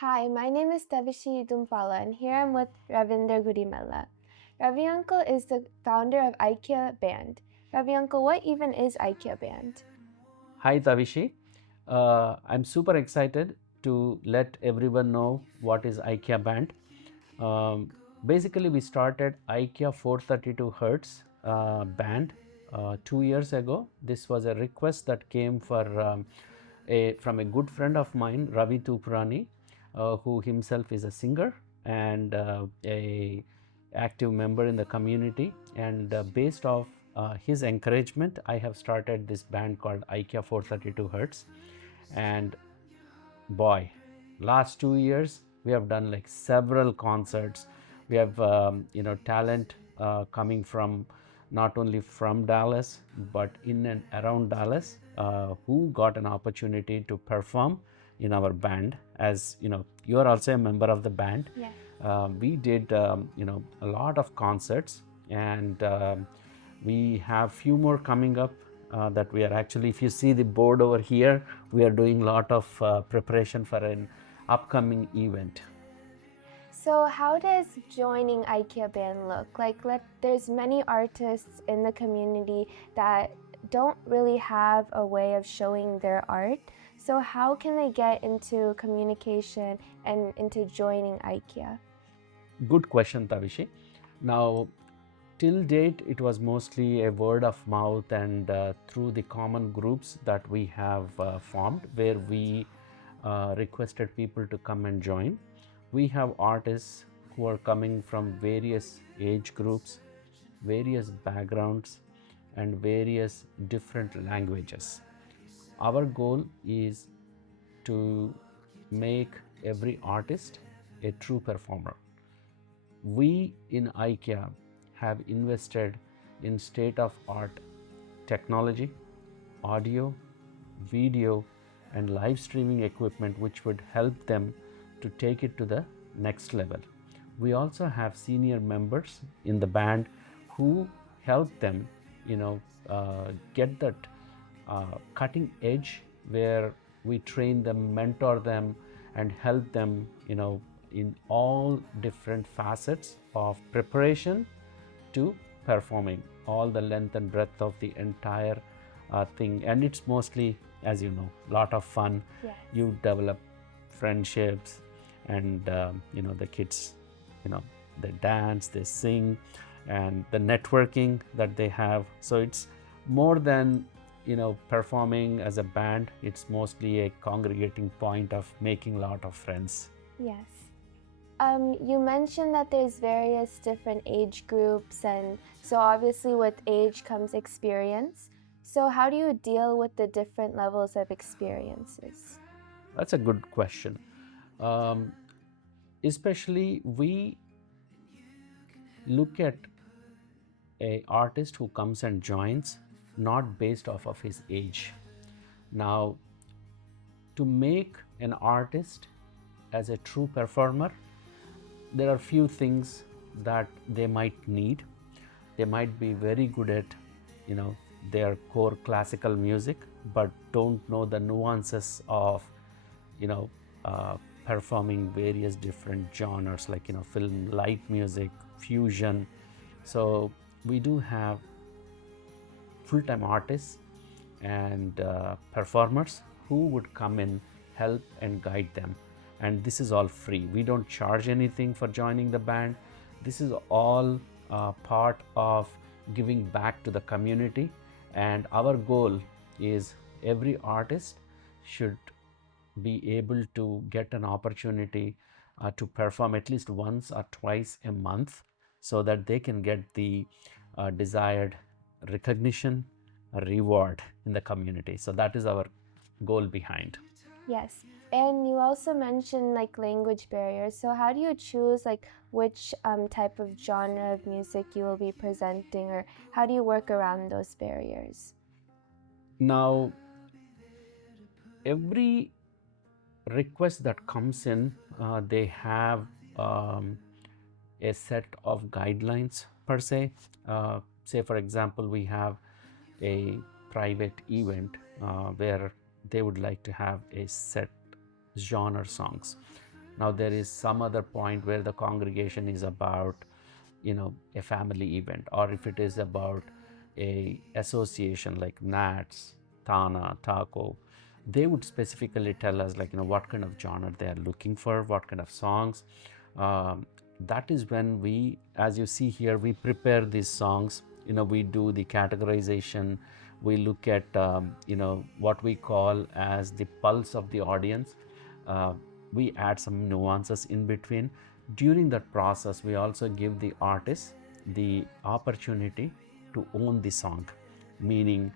Hi, my name is Devishi Dumpala, and here I'm with Ravinder Gudimella. Ravi Uncle is the founder of Aikya Band. Ravi Uncle, what even is Aikya Band? Hi Tavishi, I'm super excited to let everyone know what is aikya band. Um, Basically, we started aikya 432 hertz band 2 years ago. This was a request that came from a good friend of mine, Ravi Tupurani, who himself is a singer and a active member in the community. And based off his encouragement, I have started this band called aikya 432 hertz. And boy, last 2 years we have done like several concerts. We have talent coming from not only from Dallas but in and around Dallas, who got an opportunity to perform in our band. As you know, you are also a member of the band. Yes. We did a lot of concerts, and we have few more coming up that we are actually, if you see the board over here, we are doing a lot of preparation for an upcoming event. So, how does joining Aikya Band look? There's many artists in the community that don't really have a way of showing their art. So, how can they get into communication and into joining Aikya? Good question, Tavishi. Now, till date, it was mostly a word of mouth and through the common groups that we have formed, where we requested people to come and join. We have artists who are coming from various age groups, various backgrounds, and various different languages. Our goal is to make every artist a true performer. We in IKEA have invested in state of art technology, audio, video, and live streaming equipment which would help them to take it to the next level. We also have senior members in the band who help them, get that cutting edge, where we train them, mentor them, and help them, in all different facets of preparation to performing, all the length and breadth of the entire thing. And it's mostly, as you know, a lot of fun. Yes. You develop friendships, and the kids, you know they dance, they sing, and the networking that they have. So it's more than performing as a band. It's mostly a congregating point of making a lot of friends. Yes. You mentioned that there's various different age groups, and so obviously with age comes experience. So how do you deal with the different levels of experiences? That's a good question. um, Especially, we look at a artist who comes and joins not based off of his age. Now, to make an artist as a true performer, there are few things that they might need. They might be very good at their core classical music, but don't know the nuances of you know performing various different genres, like film, light music, fusion. So we do have full-time artists and performers who would come in, help and guide them. And this is all free. We don't charge anything for joining the band. This is all part of giving back to the community. And our goal is every artist should be able to get an opportunity to perform at least once or twice a month, so that they can get the desired recognition, reward in the community. So that is our goal behind. Yes. And you also mentioned language barriers. So how do you choose which type of genre of music you will be presenting, or how do you work around those barriers? Now, every request that comes in, they have a set of guidelines per se. Say, for example, we have a private event where they would like to have a set genre songs. Now there is some other point where the congregation is about, a family event, or if it is about a association like Nats, Thana, Taco, they would specifically tell us, like, what kind of genre they are looking for, what kind of songs. um, that is when we, as you see here, we prepare these songs. We do the categorization. We look at what we call as the pulse of the audience. uh, we add some nuances in between. During that process, we also give the artist the opportunity to own the song, meaning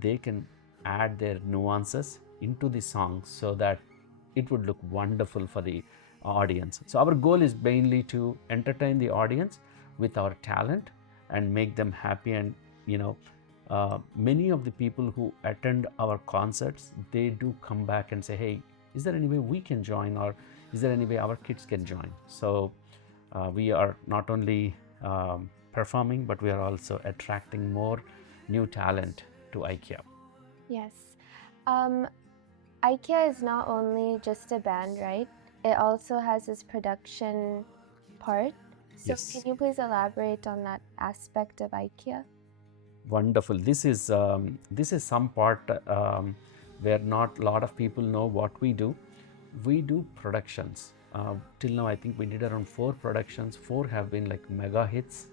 they can add their nuances into the song so that it would look wonderful for the audience. So our goal is mainly to entertain the audience with our talent and make them happy. And many of the people who attend our concerts, they do come back and say, hey, is there any way we can join, or is there any way our kids can join? So we are not only performing, but we are also attracting more new talent to aikya. Yes. Aikya is not only just a band, right? It also has this production part. So Yes. can you please elaborate on that aspect of aikya? Wonderful. This is some part where not a lot of people know what we do. We do productions. Till now, I think we did around 4 productions. 4 have been like mega hits,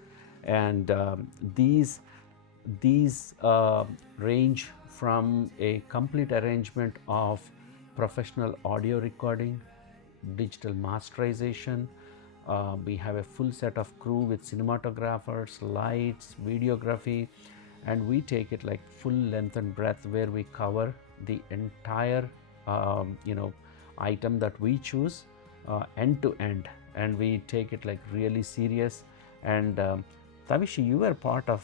and these range from a complete arrangement of professional audio recording, digital masterization. We have a full set of crew with cinematographers, lights, videography, and we take it like full length and breadth, where we cover the entire item that we choose, end to end, and we take it like really serious. And Tavishi, you were part of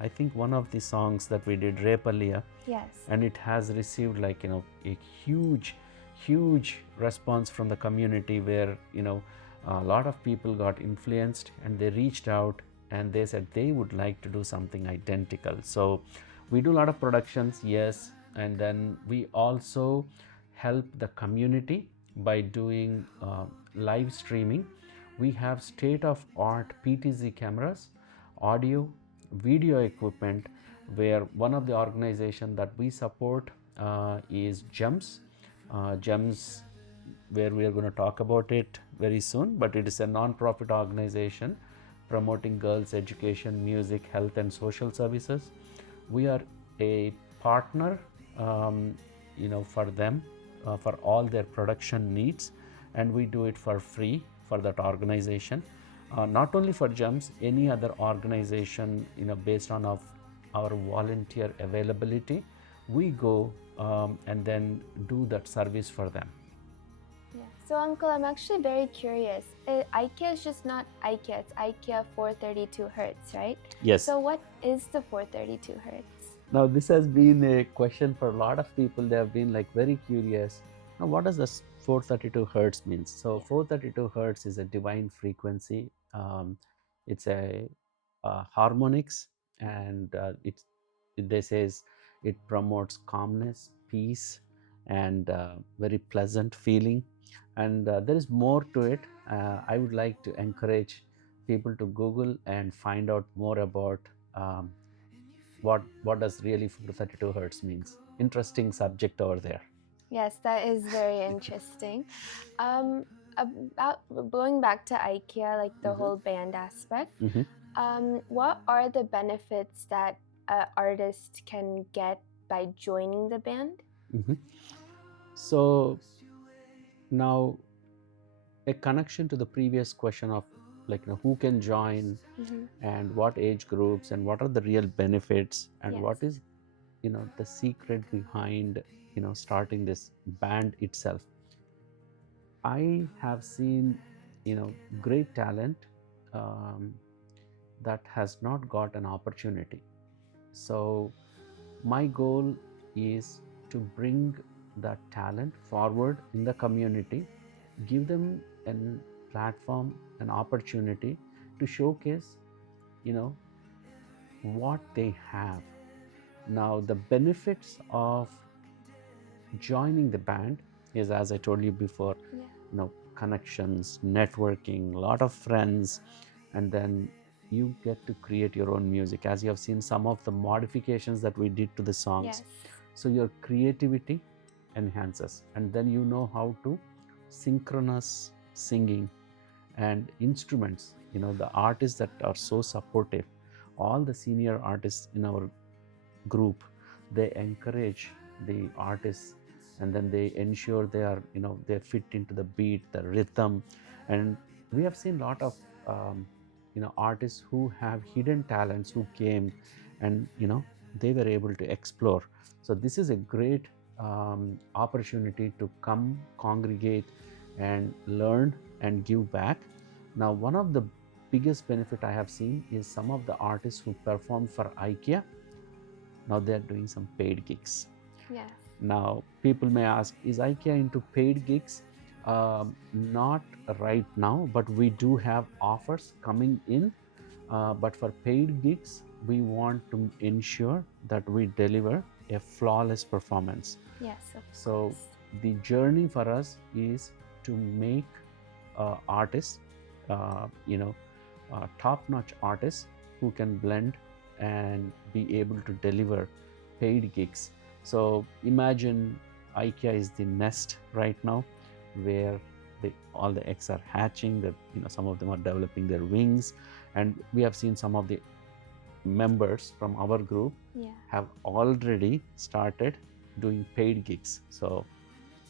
I think one of the songs that we did, Repalia. Yes. And it has received like a huge response from the community, where a lot of people got influenced and they reached out and they said they would like to do something identical. So we do a lot of productions, yes, and then we also help the community by doing live streaming. We have state of art PTZ cameras, audio, video equipment, where one of the organization that we support is GEMS. GEMS, where we are going to talk about it very soon, but it is a non-profit organization promoting girls' education, music, health, and social services. We are a partner, for them, for all their production needs, and we do it for free for that organization. Not only for GEMS, any other organization, based on our volunteer availability, we go and then do that service for them. Yeah. So Uncle, I'm actually very curious. Aikya is just not Aikya, it's Aikya 432 hertz, right? Yes. So what is the 432 hertz? Now this has been a question for a lot of people. They have been like very curious. Now what does this 432 hertz means? So 432 hertz is a divine frequency. It's a harmonics, and they says it promotes calmness, peace, and very pleasant feeling. And there is more to it. I would like to encourage people to Google and find out more about what does really 432 hertz means. Interesting subject over there. Yes, that is very interesting. About going back to aikya, like the whole band aspect, what are the benefits that an artist can get by joining the band? So now a connection to the previous question of like who can join and what age groups and what are the real benefits and what is the secret behind starting this band itself. I have seen great talent that has not got an opportunity. So my goal is to bring that talent forward in the community, give them a platform, an opportunity to showcase what they have. Now the benefits of joining the band is, as I told you before, connections, networking, a lot of friends, and then you get to create your own music. As you have seen some of the modifications that we did to the songs. Yes. So your creativity enhances, and then you know how to synchronous singing and instruments. The artists that are so supportive, all the senior artists in our group, they encourage the artists, and then they ensure they are they fit into the beat, the rhythm. And we have seen a lot of artists who have hidden talents who came, and they were able to explore. So this is a great opportunity to come congregate and learn and give back. Now, one of the biggest benefit I have seen is some of the artists who performed for aikya, now they are doing some paid gigs. Yes. Now, people may ask, is IKEA into paid gigs? Not right now, but we do have offers coming in. But for paid gigs, we want to ensure that we deliver a flawless performance. Yes, of So course. the journey for us is to make artists, top-notch artists who can blend and be able to deliver paid gigs. So imagine IKEA is the nest right now, where all the eggs are hatching. That some of them are developing their wings, and we have seen some of the members from our group have already started doing paid gigs. So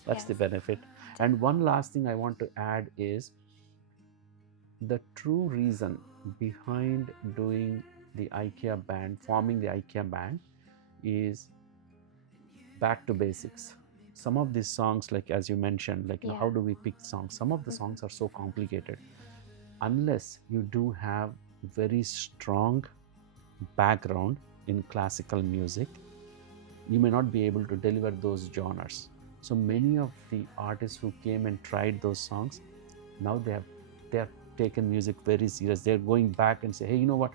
that's the benefit. And one last thing I want to add is the true reason behind doing the IKEA band, forming the IKEA band, is back to basics. Some of these songs, like as you mentioned, like how do we pick songs? Some of the songs are so complicated. Unless you do have very strong background in classical music, you may not be able to deliver those genres. So many of the artists who came and tried those songs, now they have taken music very serious. They're going back and say, hey, you know what?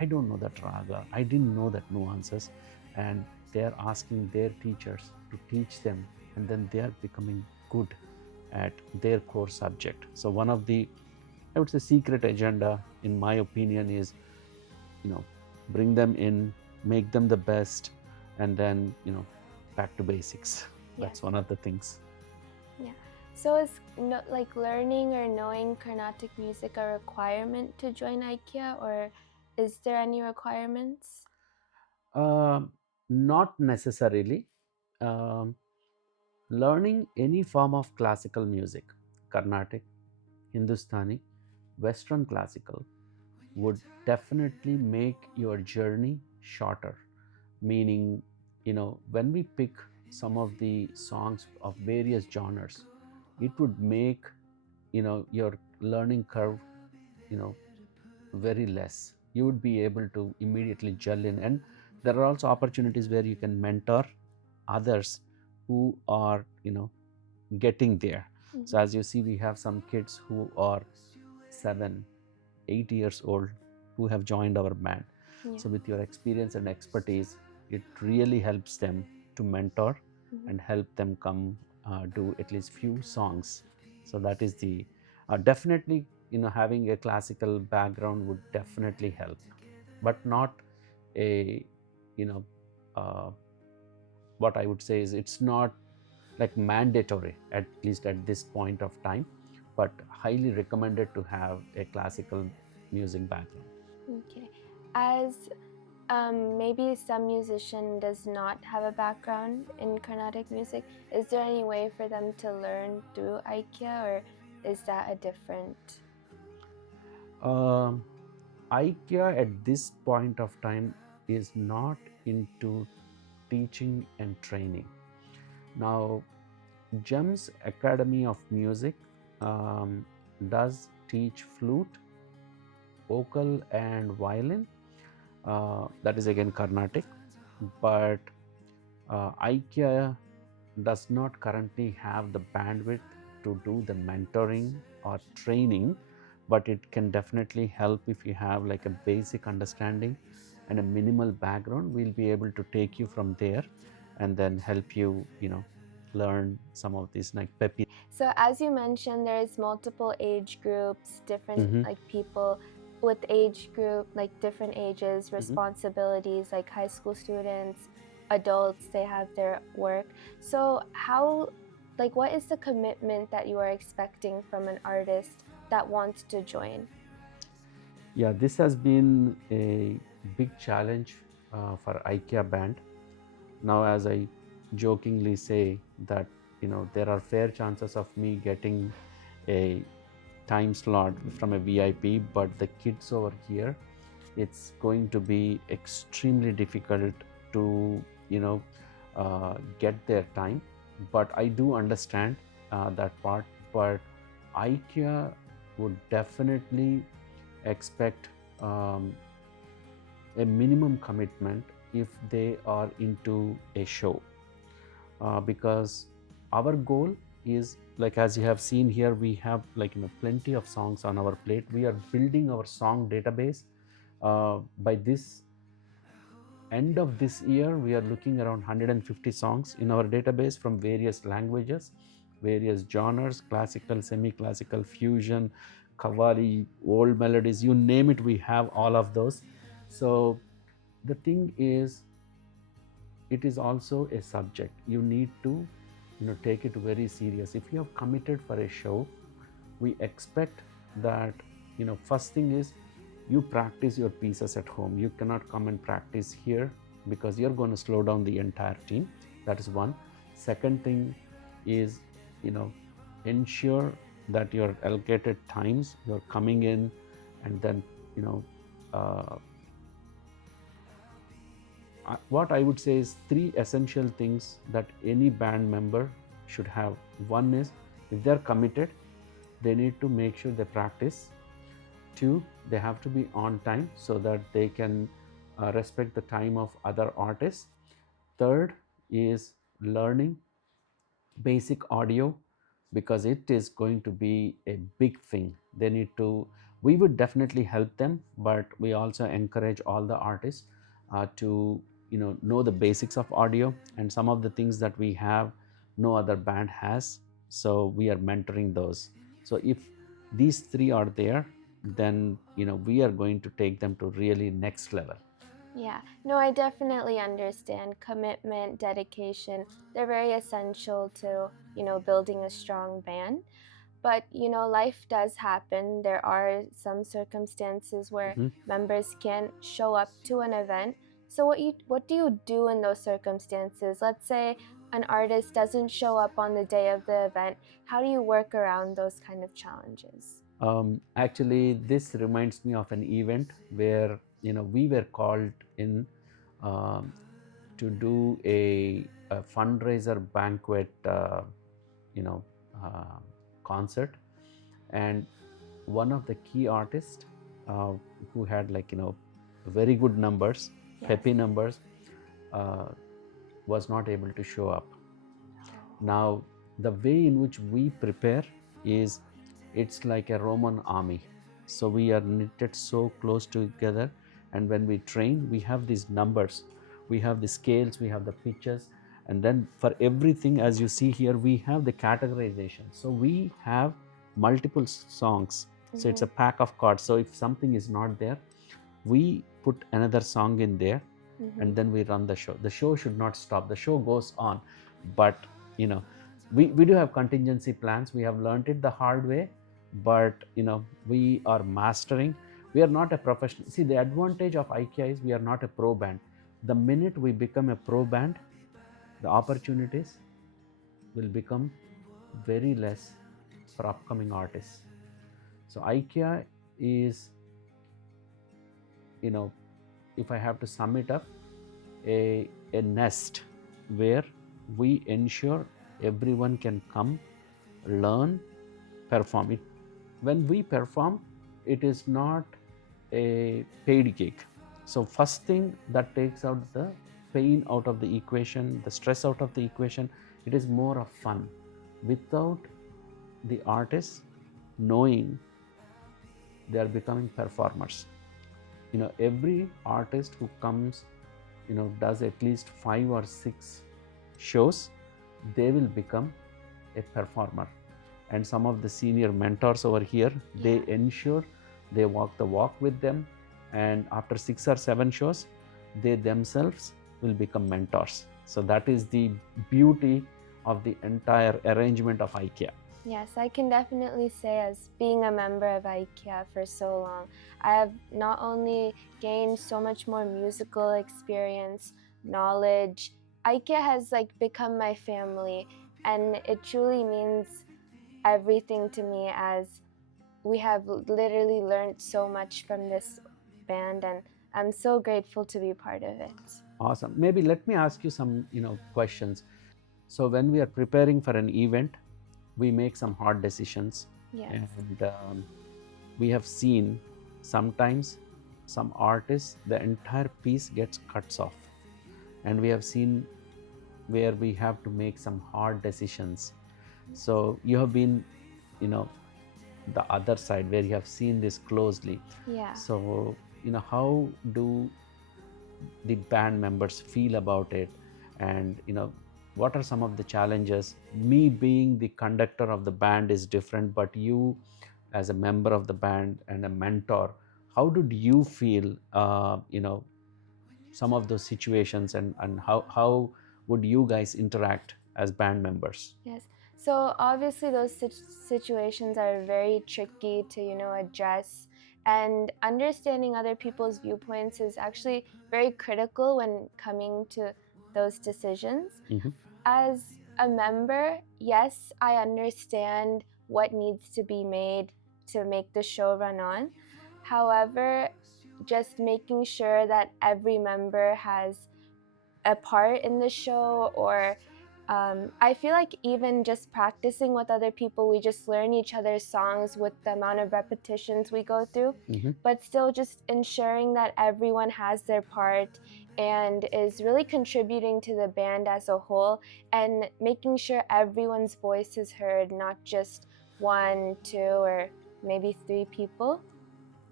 I don't know that raga. I didn't know that nuances. And they're asking their teachers to teach them, and then they are becoming good at their core subject. So one of the, I would say, secret agenda, in my opinion, is, bring them in, make them the best, and then, back to basics. That's one of the things. Yeah. So is like learning or knowing Carnatic music a requirement to join IKEA, or is there any requirements? Not necessarily. Um, Learning any form of classical music, Carnatic, Hindustani, Western classical, would definitely make your journey shorter. Meaning, when we pick some of the songs of various genres, it would make, your learning curve, very less. You would be able to immediately gel in. And there are also opportunities where you can mentor others who are, getting there. So as you see, we have some kids who are 7, 8 years old who have joined our band. So with your experience and expertise, it really helps them to mentor and help them come do at least few songs. So that is the definitely, having a classical background would definitely help, but not a, uh, what I would say is, it's not like mandatory, at least at this point of time, but highly recommended to have a classical music background. Okay. As maybe some musician does not have a background in Carnatic music, is there any way for them to learn through IKEA, or is that a different? IKEA at this point of time is not into teaching and training. Now, GEMS Academy of Music does teach flute, vocal, and violin. That is again Carnatic, but IKEA does not currently have the bandwidth to do the mentoring or training, but it can definitely help if you have like a basic understanding and a minimal background. We'll be able to take you from there and then help you, learn some of these like peppy. So as you mentioned, there's multiple age groups, different like people with age group, like different ages, responsibilities, like high school students, adults, they have their work. So how, like what is the commitment that you are expecting from an artist that wants to join? Yeah, this has been a big challenge for aikya band. Now, as I jokingly say that, there are fair chances of me getting a time slot from a VIP, but the kids over here, it's going to be extremely difficult to, get their time. But I do understand that part. But IKEA would definitely expect a minimum commitment if they are into a show, because our goal is, like as you have seen here, we have plenty of songs on our plate. We are building our song database. By this end of this year, we are looking around 150 songs in our database from various languages, various genres: classical, semi-classical, fusion, qawwali, old melodies, you name it, we have all of those. So the thing is, it is also a subject. You need to take it very serious. If you have committed for a show, we expect that first thing is you practice your pieces at home. You cannot come and practice here because you're going to slow down the entire team. That is one. Second thing is ensure that your allocated times, you're coming in, and then what I would say is 3 essential things that any band member should have. One is, if they're committed, they need to make sure they practice. 2, they have to be on time so that they can respect the time of other artists. Third is learning basic audio, because it is going to be a big thing. They need to, we would definitely help them, but we also encourage all the artists to know the basics of audio, and some of the things that we have no other band has, so we are mentoring those. So if these 3 are there, then we are going to take them to really next level. Yeah, no, I definitely understand commitment, dedication. They're very essential to, building a strong band. But, life does happen. There are some circumstances where members can't show up to an event. So what do you do in those circumstances? Let's say an artist doesn't show up on the day of the event. How do you work around those kind of challenges? Actually, this reminds me of an event where we were called in um, to do a fundraiser banquet, you know, uh, concert, and one of the key artists who had very good numbers, peppy numbers, was not able to show up. Now, the way in which we prepare is, it's like a Roman army. So we are knitted so close together, and when we train, we have these numbers, we have the scales, we have the pitches, and then for everything, as you see here, we have the categorization. So we have multiple songs. So it's a pack of cards. So if something is not there, we put another song in there, and then we run the show. The show should not stop. The show goes on, but we do have contingency plans. We have learned it the hard way, but we are mastering. We are not a professional. See, the advantage of IKEA is we are not a pro band. The minute we become a pro band, the opportunities will become very less for upcoming artists. So IKEA is, if I have to sum it up, a nest where we ensure everyone can come, learn, perform it. When we perform, it is not a paid gig. So first thing that takes out the pain out of the equation, the stress out of the equation, it is more of fun. Without the artists knowing, they are becoming performers. Every artist who comes, does at least 5 or 6 shows, they will become a performer. And some of the senior mentors over here, they ensure they walk the walk with them, and after 6 or 7 shows, they themselves will become mentors. So that is the beauty of the entire arrangement of aikya. Yes, I can definitely say, as being a member of aikya for so long, I have not only gained so much more musical experience, knowledge. Aikya has like become my family, and it truly means everything to me, as we have literally learned so much from this band, and I'm so grateful to be part of it. Awesome. Maybe let me ask you some, questions. So when we are preparing for an event, we make some hard decisions. Yes. And we have seen sometimes some artists, the entire piece gets cuts off. And we have seen where we have to make some hard decisions. So you have been, the other side where you have seen this closely. Yeah. So, how do the band members feel about it? And, what are some of the challenges? Me being the conductor of the band is different, but you as a member of the band and a mentor, how did you feel, some of those situations, and how would you guys interact as band members? Yes. So obviously those situations are very tricky to, address, and understanding other people's viewpoints is actually very critical when coming to those decisions. As a member, yes, I understand what needs to be made to make the show run on. However, just making sure that every member has a part in the show, or I feel like even just practicing with other people, we just learn each other's songs with the amount of repetitions we go through, but still just ensuring that everyone has their part and is really contributing to the band as a whole, and making sure everyone's voice is heard, not just 1, 2, or maybe 3 people.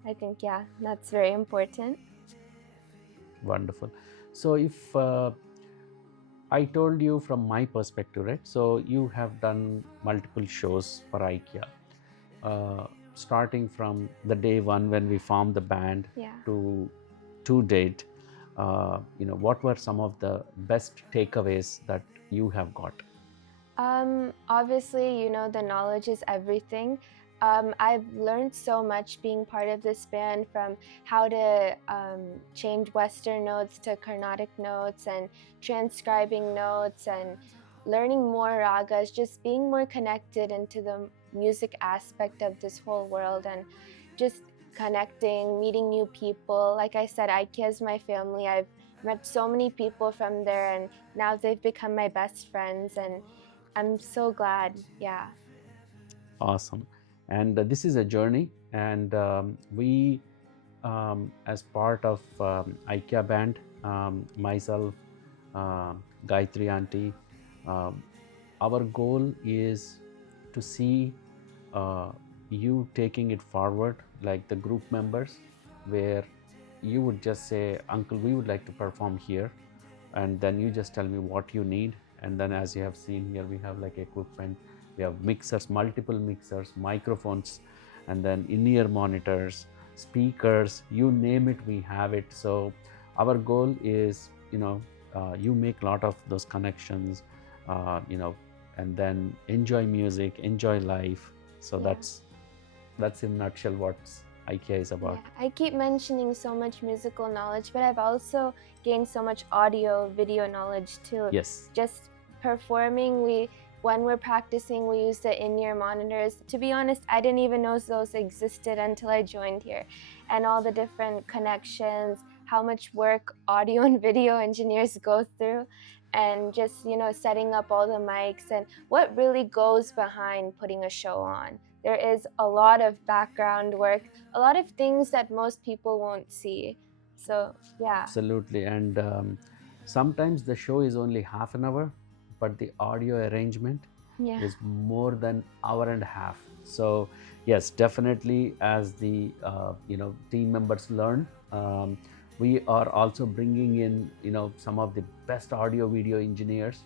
I think, that's very important. Wonderful. So if I told you from my perspective, right? So you have done multiple shows for aikya, starting from the day one when we formed the band to date. What were some of the best takeaways that you have got? Obviously, the knowledge is everything. I've learned so much being part of this band, from how to change Western notes to Carnatic notes, and transcribing notes, and learning more ragas, just being more connected into the music aspect of this whole world, and just connecting, meeting new people. Like I said, aikya is my family. I've met so many people from there, and now they've become my best friends, and I'm so glad. Yeah. Awesome. And this is a journey, and we, as part of aikya band, myself, Gayatri auntie, our goal is to see you taking it forward, like the group members, where you would just say, uncle, we would like to perform here, and then you just tell me what you need. And then, as you have seen here, we have like equipment, we have mixers, multiple mixers, microphones, and then in-ear monitors, speakers, you name it, we have it. So our goal is, you make a lot of those connections, and then enjoy music, enjoy life. So that's in a nutshell what aikya is about. I keep mentioning so much musical knowledge, but I've also gained so much audio, video knowledge too. Yes. Just performing, when we're practicing, we use the in-ear monitors. To be honest, I didn't even know those existed until I joined here. And all the different connections, how much work audio and video engineers go through, and just, setting up all the mics, and what really goes behind putting a show on. There is a lot of background work, a lot of things that most people won't see. So, yeah. Absolutely. And sometimes the show is only half an hour, but the audio arrangement is more than hour and a half. So yes, definitely, as the team members learn, we are also bringing in some of the best audio video engineers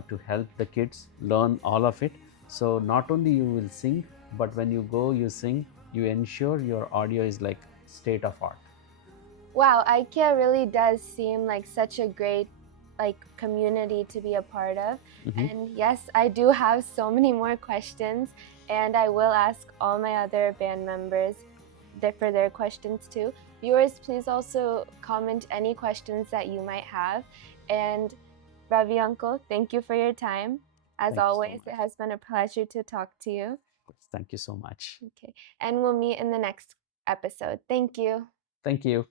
to help the kids learn all of it. So not only you will sing, but when you go you sing, you ensure your audio is like state of art. Wow, aikya really does seem like such a great community to be a part of. Mhm. And yes, I do have so many more questions, and I will ask all my other band members for their questions too. Viewers, please also comment any questions that you might have. And Ravi Uncle, thank you for your time. As Thank you so always, it much. has been a pleasure to talk to you. Thank you so much. Okay, and we'll meet in the next episode. Thank you. Thank you.